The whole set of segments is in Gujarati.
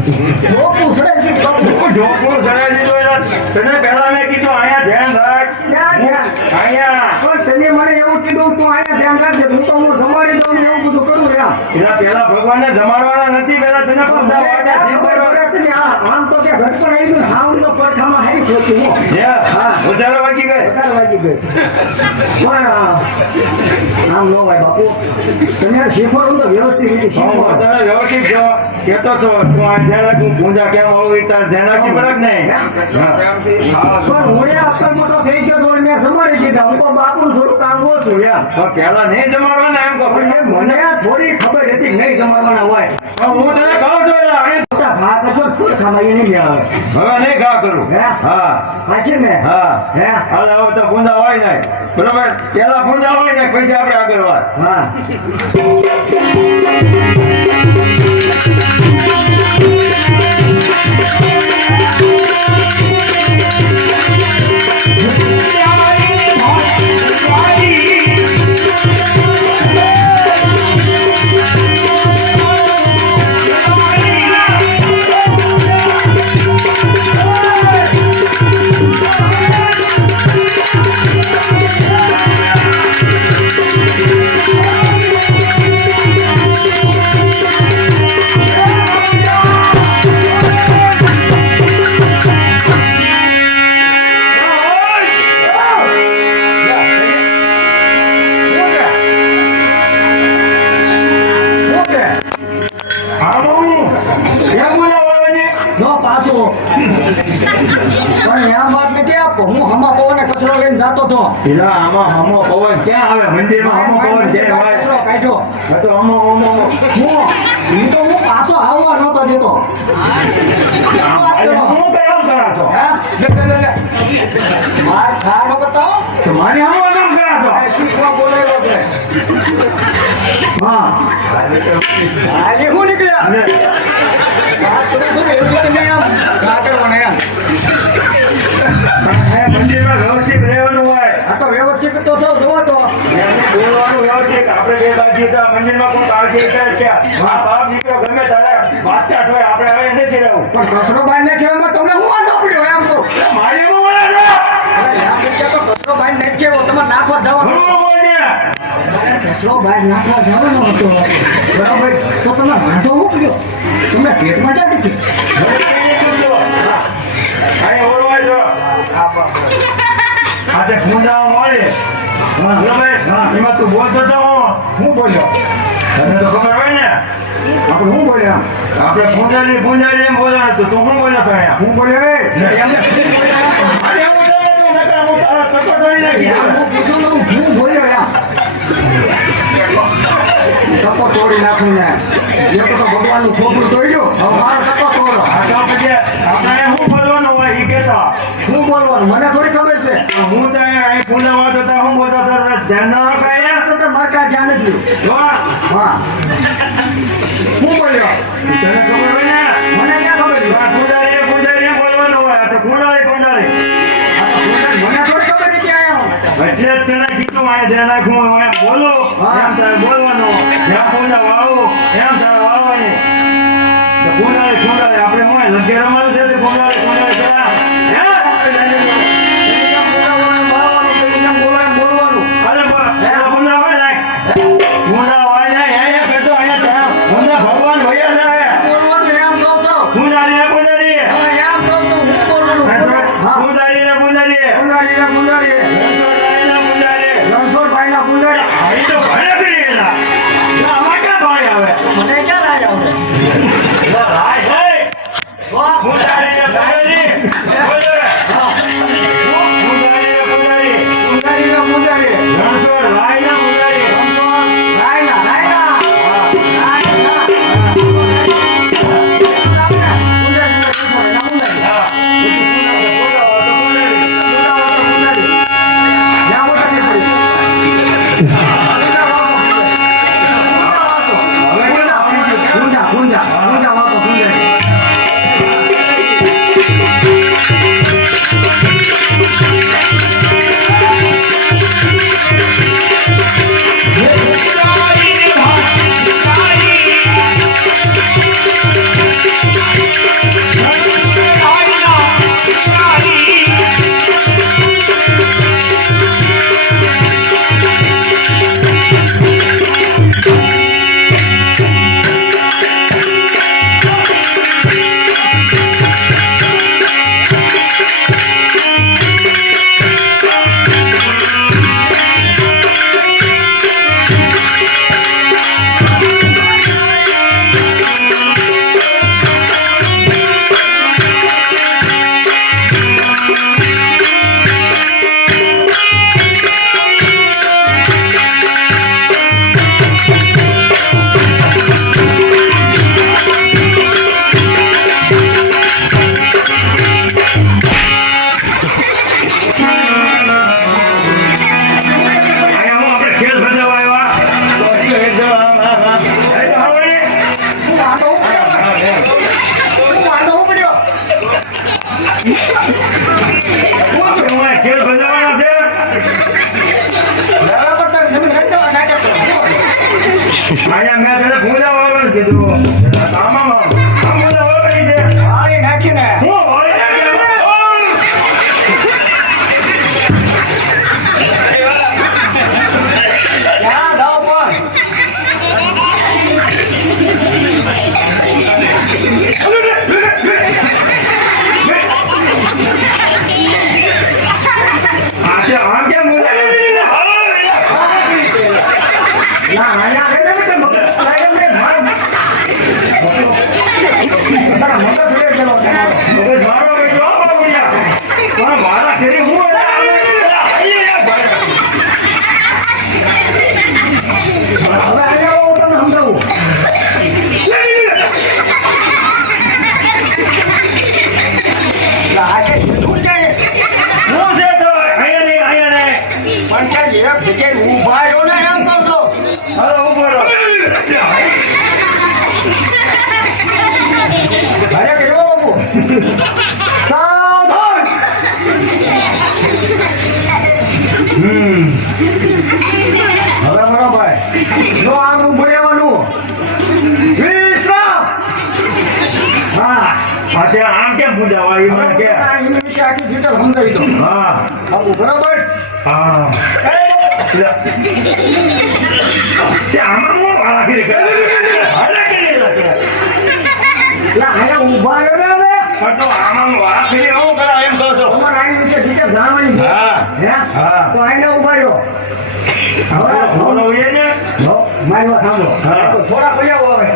ઢોકું સડાઈ દીધું. ઢોકળું સડાઈ દીધું એટલે તને પહેલા મેં કીધું અહીંયા ધ્યાન રાખ. ક્યાં ધ્યાન? અહીંયા પણ તમે મને એવું કીધું તું અહીંયા ધ્યાન રાખજે. હું તો હું જમાડી દઉં ને એવું બધું કરું એમ. એના પહેલા ભગવાનને જમાડવાના નથી, પહેલા તને પૂજા વાળા શીખવાડવા. આમ તો કે ઘર પર આવી ગયું હાવ નો પડખામાં હારી ખોટી હું. હા, વધારે વાગી ગઈ. વધારે વાગી ગઈ. પણ આમ નો હોય બાપુ. તમે શીખવાડું તો વ્યવસ્થિત રીતે હું શીખવાડો. તને વ્યવસ્થિત કહેતો હતો તું આ ધ્યાન રાખ, હું પૂજા કેમ આવું એ તાર ધ્યાન રાખી પડે કે નહીં? પણ હું એ આટલો મોટો થઈ ગયો તો મેં જમાડી દીધા. હું તો બાપુનું થોડું કામ ઓછું એમ. પણ પહેલા નહીં જમાડવાના એમ કહો. પણ મને થોડી ખબર હતી કે નહીં જમાડવાના હોય. પણ હું તને કહું છું એટલે અહીં મોટા ભાત હતો પડખામાં એ નહીં આવે. હવે નહીં ઘા કરું. હે? હા સાચી ને? હા હે? હાલ હવે તો પૂંજા હોય નહીં બરોબર. પેલા પૂંજા હોય ને પછી આપણે આગળ વાત. હા. પેલા આમાં હમો પવન ક્યાં આવે? મંદિરમાં હમો પવન ક્યાં હોય? તો હમો હમો હું પાછો આવવા નતો દેતો. હું કેમ કરાશો? માર ખાડો બતાવો. તો મને હમો કેમ કરાશો? શીખવા બોલેલો છે. હા આજે હું નીકળ્યા અને વાત કરું છું કે એવું રીતે નહીં આમ કાઢવાના એમ. મંદિરમાં વ્યવસ્થિત રહેવાનું હોય. આ તો વ્યવસ્થિત તો છો જોવો તો એમને બોલવાનું વ્યવસ્થિત. આપણે બે બાજુ મંદિરમાં કોઈ કાળજી ક્યાં આ બાપ દીકરો ગમે તારે વાંચતા હોય. આપણે હવે નથી રહેવું. પણ કચરો બહાર નાખ્યામાં તમને હું વાંધો પડ્યો એમ તો મારી એમ બોલે છે. તો કચરો બહાર નાખ્યો તમારે નાખવા જવાનું. હું બોલે કચરો બહાર નાખવા જવાનો હતો બરાબર. તો તમે વાંધો હું પડ્યો તમને પેટમાં જાય છે. અહીં ઓળવાય છો. આજે ખૂંડા મળે એમાં તું બોલતો તો હું બોલ્યો તને તો ખબર હોય ને. આપણે હું બોલ્યા આપણે પૂંજારી એમ બોલવાનું હતું. તું શું બોલ્યો તો અહીંયા? હું બોલ્યો અરે હું તારા ટકો તોડી નાખી. હું બોલ્યો એમ ટકો તોડી નાખું ને એ તો ભગવાનનું ખોટું તોડ્યું. હવે મારો ટકો તોડો. આ તો પછી આપણે શું બોલવાનું હોય એ કહેતા. હું બોલવાનું મને થોડી ખબર છે. હું તો અહીં પૂંજામાં તો હું બોલતો હતો ધ્યાન ના રખાય. તો મારે કાંઈ ધ્યાન નથી. વાહ હા હું બોલ્યો તને ખબર હોય ને. મને ક્યાં ખબર છે? આ પૂંજારી બોલવાનું હોય. આ તો પૂંજારી મને થોડી ખબર છે ક્યાં એટલે જ તને કીધું આ ધ્યાન રાખવું એમ બોલો એમ તારે બોલવાનું. જ્યાં પૂંજા વાવો એમ તારે વાવવાની. તો પૂંજારી આપણે શું લગે રમવાનું છે? પૂંજારી કર્યા બોલવાનું. અરે પૂંજા હોય ને પૂંજા હોય ને અહીંયા કરતો અહીંયા પૂંજા ભગવાન ભૈયા જાય બોલવાનું એમ કહું છું. પૂંજારી ને પૂંજારી એમ કહું છું. હું બોલવાનું. હા. પૂંજારી ને પૂંજારી પૂંજારી ને પૂંજારી. રણછોડભાઈના પૂંજારી. અહીં તો ભલે કરી ગયેલા. આમાં ક્યાં ભાઈ આવે? મને ક્યાં રાજ આવડે? રાજ પૂંજારી ને પૂંજારી ભૂંડા વાળવાનું કીધું આમાં ભૂંડા વાળવાની છે વાળી નાખીને હું વાળી નાખી ક્યાં જાઓ પણ આમ કેમ બોલે ના આયા કે મગજ મારો બેટો પણ મારા ઘરે હું હવે આયા હું તમને સમજાવું આ કે ભૂલ જાય હું છે તો અહીંયા નહીં પણ ક્યાં એક જગ્યાએ ઊભા રહ્યો ને એમ કહું છું હવે ઉભો રહો અરે કેવો બાપુ સાવધાન હવે મારો ભાઈ જો આમ ઊભું રહેવાનું વિશ્રામ હા અત્યારે આમ કેમ ભૂંડા વાળી મને કે એની વિશે આખી ડિટેલ સમજાવી દો હા બાપુ બરાબર હા આમાં હું વાળા કરી આયા ઊભા રહ્યો ને હવે તો આમાં વાળા કરી હું કરા એમ કહો છો તમારે આની વિશે ડિટેલ જાણવાની છે હા હે હા તો આઈને ઊભા રહ્યો હવે બોલો એ ને નો મારી વાત સાંભળો હા. તો થોડા ભર્યા હવે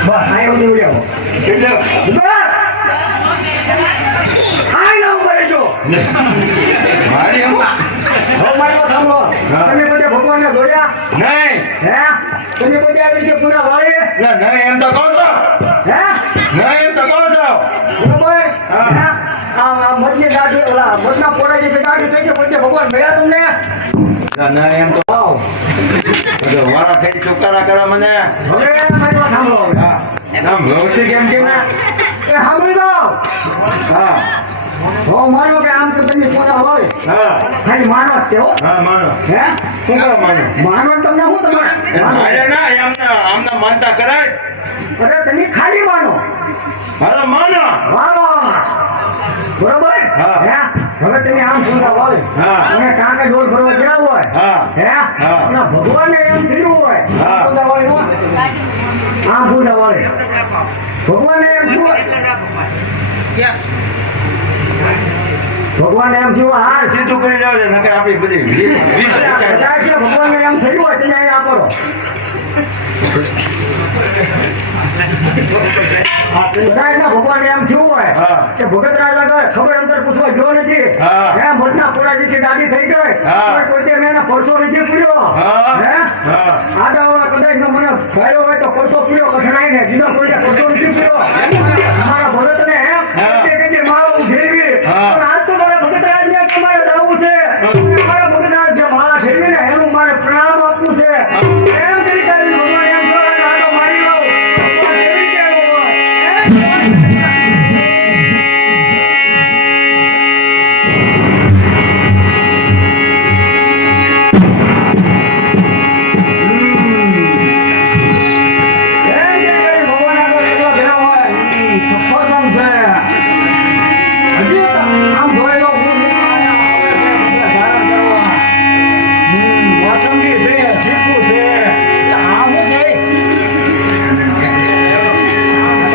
બસ આયો નહીં ભર્યા એટલે આઈને ઊભા રહેજો મારી હવે મારી વાત સાંભળો હા. તમે બધે ભગવાનને જોયા નહીં હે તમે બધે આવી રીતે પૂરા વાળે ના નહીં એમ તો કહો છો હે નહીં એમ તો કહો છો બરોબર હા. હે? આ મધની દાઢી ઓલા મધના પોળા જે દાઢી થઈ છે બધે ભગવાન મળ્યા તમને ના એમ તો આવ બધો વાળા થઈ ચોકારા કરા મને હવે મારી વાત સાંભળો હવે. હા નામ ભૌતિક એમ કેમ ને એ સાંભળી દો હા હો માનો કે આમ તો તમે પોતા હોય હા ખાલી માનો જ તે હો હા માનો હે શું કરો માનો માનો તમને હું તમારે મારે ના આમને માનતા કરાય અરે તમે ખાલી માનો હાલો માનો વાહ વાહ બરોબર હા. હે હવે તમે આમ પોતા હોય હા. અને કાંકે ડોર ભરવા ગયા હોય હા હે હા. અને ભગવાનને એમ થયું હોય હા. પોતા હોય હો આમ પોતા હોય ભગવાનને એમ થયું હોય ભગવાન એમ થયું હા સીધું કરી જાવ છે નકર આપણી બધી કદાચ ભગવાનને એમ થયું હોય તમે અહીં આપો કદાચ ભગવાન એમ થયું હોય હા. કે ભગત રાજા ખબર અંતર પૂછવા ગયો નથી હા. હે મધના પોળાજી દાદી થઈ ગઈ હા. કોઈ મેં એના પરસો નથી પૂર્યો હા. હે હા આગળ કદાચ મને ભાઈઓ હોય તો પરસો પૂર્યો કઠણાઈ ને બીજો કોઈ પરસો નથી પૂર્યો અમારા ભગતને હે હા. કે મારો ઉઘેરવી હા. પણ આજ તો મારા ભગત રાજને તમારે જવું છે મારા ભગત રાજ જે મારા છેલ્લી ને એનું મારે પ્રણામ આપવું છે એમ કરી ભગવાન એમ કહે આનો મારી લઉં ભગવાન એવી કેવો હોય ભગવાન આગળ એટલા ભેળા હોય સફરજન છે હજી આમ જોયેલો મોસંબી છે ચીકુ છે આમ છે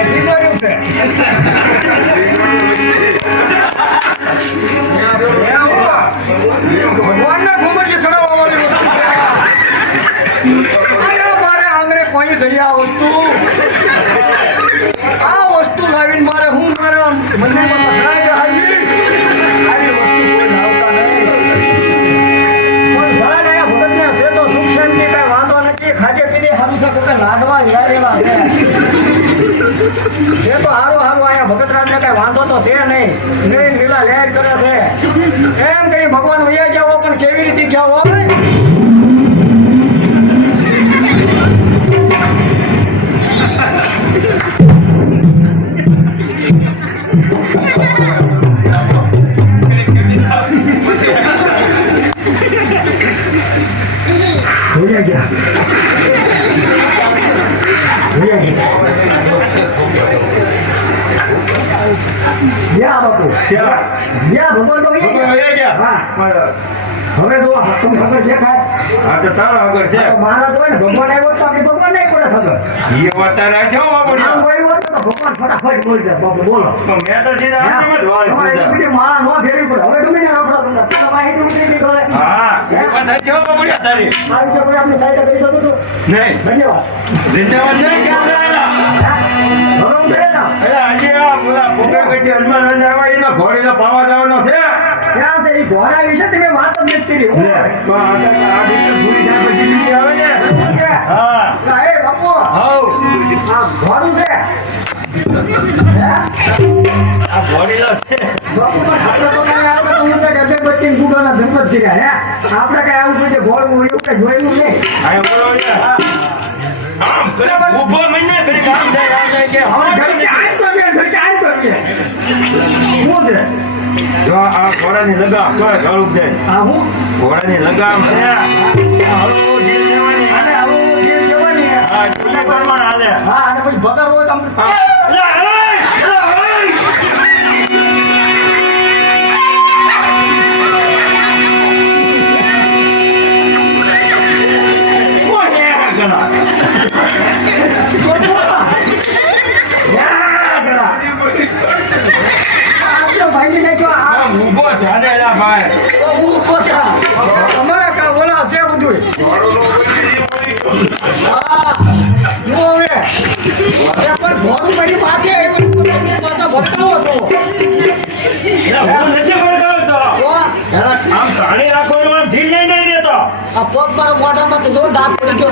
બીજો છે ભગવાનને ઘુમટી ચડાવવાની મારે આંગણે કોઈ દરિયા વસ્તુ આ વસ્તુ લાવીને મારે હું મારા મંદિરમાં પધરાઈ આવી આવી વસ્તુ કોઈ લાવતા નહીં પણ ભલે ને ભગતને છે તો સુખ શાંતિ કઈ વાંધો નથી ખાજે પીને હારું છે કોઈ લાડવા યારેલા છે એ તો હારું હારું આયા ભગતરાજને કઈ વાંધો તો છે નહીં નહીં લીલા લહેર કરે છે એમ કરી ભગવાન વૈયા જાઓ પણ કેવી રીતે જાઓ વૈયા ગયા જ્યાં ભગવાન તો એ ભગવાન વહી ગયા. હા. બરાબર. હવે જો તમને ખબર દેખાય હા તો તારો આગળ છે મારા તો હોય ને ભગવાન આવ્યો તો આપણે ભગવાન નહીં પડે ખબર એ વાત તારે છે હો બાપુડિયા. આમ કોઈ હોત તો ભગવાન ફટાફટ બોલી જાય બાપુ બોલો તો મેં તો સીધા આંટીમાં જ વાત તમારે કીધા. એટલી બધી માળા ન ફેરવી પડે હવે ગમે ને રખડો તમને પેલા માહિતી ઉતરી ગઈ ઘરે. હા એ વાત છે હો બાપુડિયા તારી. મારી છોકરી આપણી સાઈડ કરી શકું છું નહીં ધન્યવાદ ધન્યવાદ નહીં ક્યાં જાય? હવે હું ઘરે જાઉં. અરે આજે આ પેલા પોકળ પેટી હનુમાન રાજા આવ્યા એનો ઘોડીનો પાવા જવાનો છે. ક્યાં છે એ ઘોડા વિશે તમે વાત જ નથી કરી હું તો આ રીતે ભૂલી જાય પછી બીજી આવે ને. એવું છે? હા સાહેબ બાપુ હઉ આ ઘોડું છે હે? આ ઘોડીલો છે. બાપુ પણ આપણે તો કાંઈ આપણે તો ઊંચા ગજબવતીને ગુડોના જન્મ જ કર્યા હે આપણે કાંઈ આવું કોઈ ઘોડું એવું કાંઈ જોયેલું નહીં આ બોલો ને. આમ કરે ઊભો મહિને કરી આમ જાય કે હવે હવે ઘડીક આમ કરીએ, ઘડીક આમ કરીએ. શું છે જો આ ઘોડાની લગામ તો ઘણું છે. આ હું ઘોડાની લગામ છે. હળવું ઢીલ લેવાની. અને આવું જે કહેવાની હે. હા ઢીલ પ્રમાણે હાલે. હા અને પછી ભગા હોય તો આમ અલા, અલા, અલા, અલા. ઓય, એ ગલા. આપણો ભાઈ નાખ્યો આ આમ ઊભો ચાલેલા ભાઈ. હું પોતા અમારા કા ઓલા છે બધું હા જો હવે અરે પણ ઘોડું મારી માથે આવ્યું પાછા ભટકાવો છો ના, હું નથી ભડકાવતો. તો આમ તાળી રાખો તો આમ ઢીલ નહીં દેતો. આ પગ મારા મોઢામાં તો જો દાંત પડી ગયો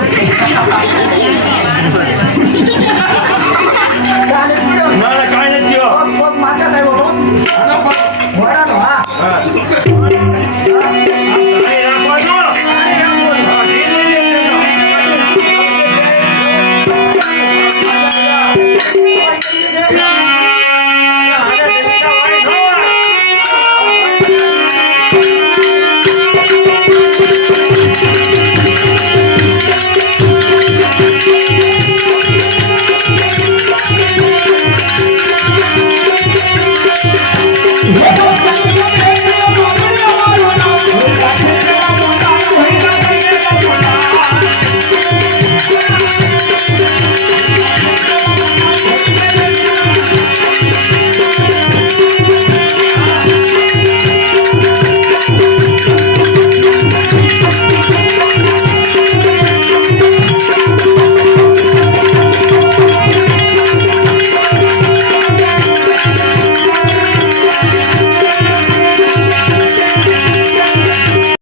ચાલે પડ્યો. ના ના કાંઈ નથી થયો. પગ પગ માથે લાવ્યો તો આનો પગ. ઘોડાનો હા હા. આમ તાળી રાખો તો. હા, ઢીલ નહીં દેતો. હા